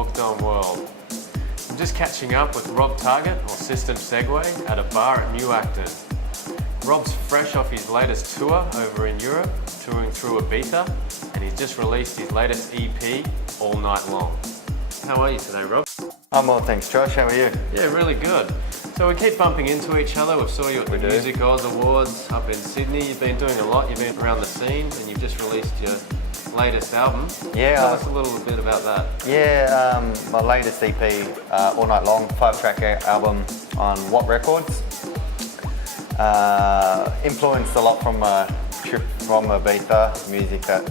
Hooked on World. I'm just catching up with Rob Target, or System Segue, at a bar at New Acton. Rob's fresh off his latest tour over in Europe, touring through Ibiza, and he's just released his latest EP, All Night Long. How are you today, Rob? I'm well, thanks, Josh. How are you? Yeah, really good. So we keep bumping into each other. We saw you at the Music Oz Awards up in Sydney. You've been doing a lot. You've been around the scene, and you've just released your latest album. Yeah. Tell us a little bit about that. Yeah, my latest EP, All Night Long, 5-track album on What Records. Influenced a lot from a trip from Ibiza, music that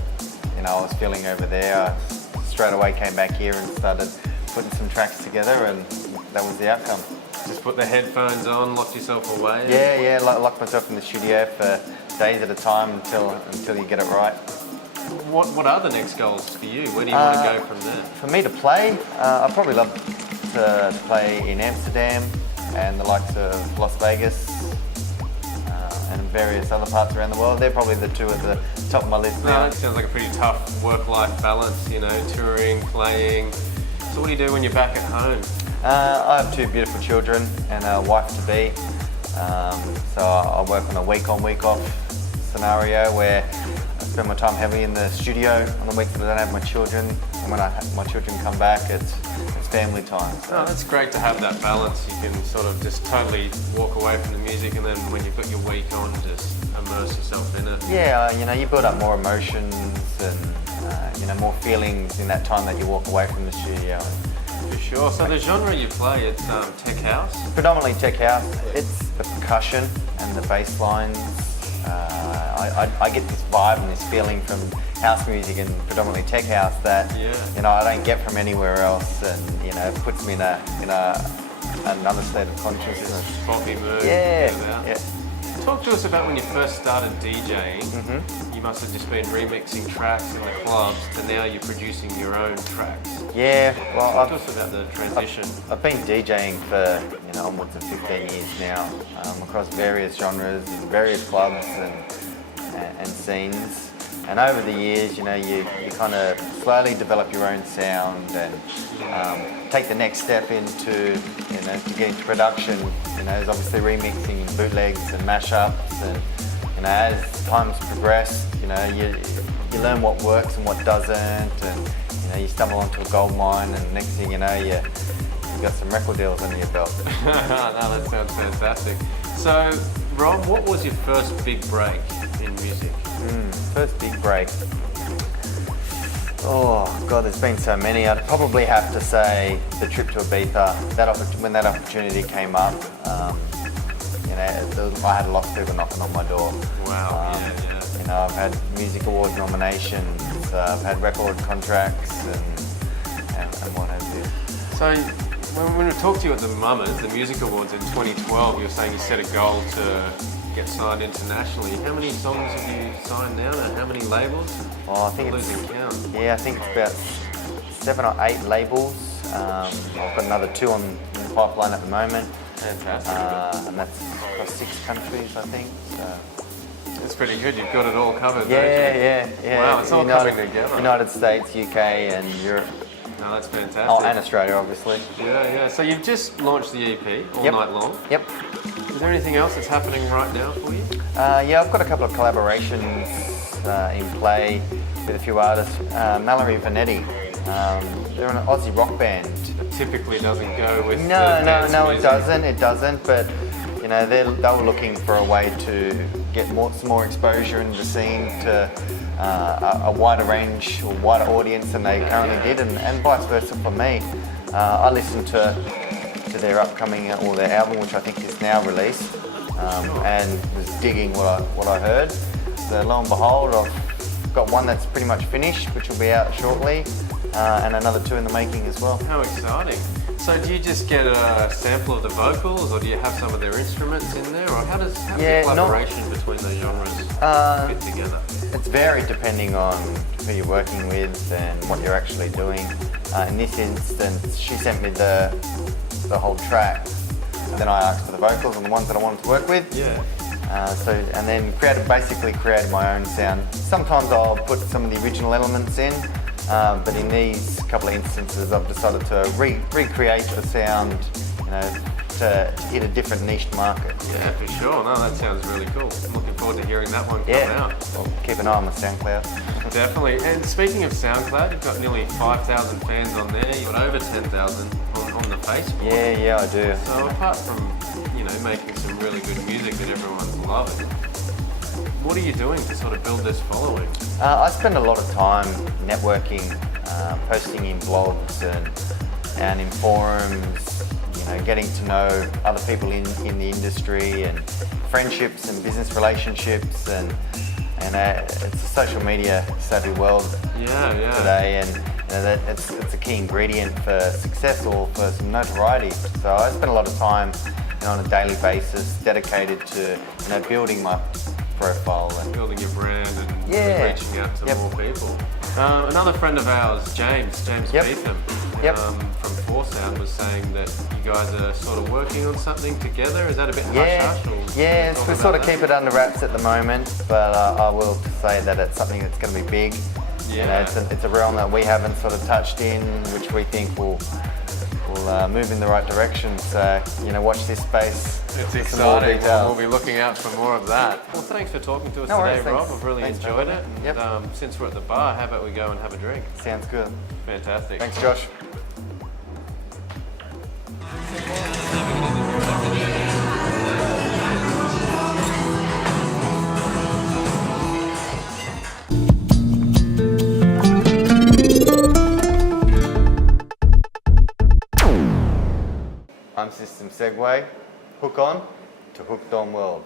I was feeling over there. Straight away came back here and started putting some tracks together, and that was the outcome. Just put the headphones on, locked yourself away? Yeah, locked myself in the studio for days at a time until you get it right. What are the next goals for you? Where do you want to go from there? For me to play, I'd probably love to play in Amsterdam and the likes of Las Vegas and various other parts around the world. They're probably the two at the top of my list now. That sounds like a pretty tough work-life balance, touring, playing. So what do you do when you're back at home? I have 2 beautiful children and a wife-to-be. So I work on a week-on, week-off scenario where I spend my time heavily in the studio on the weeks that I don't have my children. And when my children come back, it's family time. So. Oh, that's great to have that balance. You can sort of just totally walk away from the music, and then when you've got your week on, just immerse yourself in it. Yeah, you build up more emotions and more feelings in that time that you walk away from the studio. For sure. So the genre you play, it's tech house? Predominantly tech house. It's the percussion and the bass lines. I get this vibe and this feeling from house music and predominantly tech house that I don't get from anywhere else, and it puts me in another state of consciousness. Poppy mood. Yeah. Talk to us about when you first started DJing. Mm-hmm. You must have just been remixing tracks in the clubs to now you're producing your own tracks. Yeah, well, talk to us about the transition. I've been DJing for almost 15 years now, across various genres and various clubs and scenes. And over the years, you kind of slowly develop your own sound and take the next step into, to get into production. There's obviously remixing, bootlegs and mashups, and as times progress, you learn what works and what doesn't, and you stumble onto a gold mine, and next thing you know, you've got some record deals under your belt. No, that sounds fantastic. So, Rob, what was your first big break in music? First big break. Oh God, there's been so many. I'd probably have to say the trip to Ibiza. When that opportunity came up, I had a lot of people knocking on my door. Wow. Yeah. I've had music awards nominations. I've had record contracts and what have you. So when we talked to you at the Mummers, the music awards in 2012, you were saying you set a goal to get signed internationally. How many songs have you signed now, and how many labels? Oh, I think losing count. Yeah, I think it's about 7 or 8 labels. I've got another 2 in the pipeline at the moment. Fantastic. And that's across 6 countries, I think. So. That's pretty good. You've got it all covered. Yeah. Wow, it's all coming together. United States, UK, and Europe. No, that's fantastic. Oh, and Australia, obviously. Yeah. So you've just launched the EP, All Night Long. Yep. Is there anything else that's happening right now for you? Yeah, I've got a couple of collaborations in play with a few artists. Mallory Vanetti. They're an Aussie rock band. It typically doesn't go with No, music. it doesn't. But they were looking for a way to get some more exposure in the scene to a wider range or wider audience than they currently did, and vice versa for me. I listened to their upcoming or their album, which I think is now released, and was digging what I heard. So lo and behold, I've got one that's pretty much finished, which will be out shortly, and another 2 in the making as well. How exciting! So do you just get a sample of the vocals, or do you have some of their instruments in there, or how does the collaboration between the genres fit together? It's varied depending on who you're working with and what you're actually doing. In this instance, she sent me the whole track, and then I asked for the vocals and the ones that I wanted to work with. Yeah. And then basically created my own sound. Sometimes I'll put some of the original elements in, But in these couple of instances, I've decided to recreate the sound, you know, to hit a different niche market. Yeah, for sure. No, that sounds really cool. I'm looking forward to hearing that one come out. Well, keep an eye on the SoundCloud. Definitely. And speaking of SoundCloud, you've got nearly 5,000 fans on there. You've got over 10,000 on the Facebook. Yeah, I do. So apart from, you know, making some really good music that everyone's loving, what are you doing to sort of build this following? I spend a lot of time networking, posting in blogs and in forums, you know, getting to know other people in the industry, and friendships and business relationships, and it's a social media savvy world today, and you know, it's a key ingredient for success or for some notoriety. So I spend a lot of time, you know, on a daily basis dedicated to, you know, building my profile and building your brand and reaching out to more people. Another friend of ours, James B-tham, from Foresound, was saying that you guys are sort of working on something together. Is that a bit hush-hush? Yeah, we sort of keep it under wraps at the moment, but I will say that it's something that's going to be big. Yeah. You know, it's a realm that we haven't sort of touched in, which we think will move in the right direction. So, you know, watch this space. It's exciting. We'll be looking out for more of that. Well, thanks for talking to us today, Rob. I've really enjoyed it. And since we're at the bar, how about we go and have a drink? Sounds good. Fantastic. Thanks, Josh. I'm System Segue. Hook on to Hooked On World.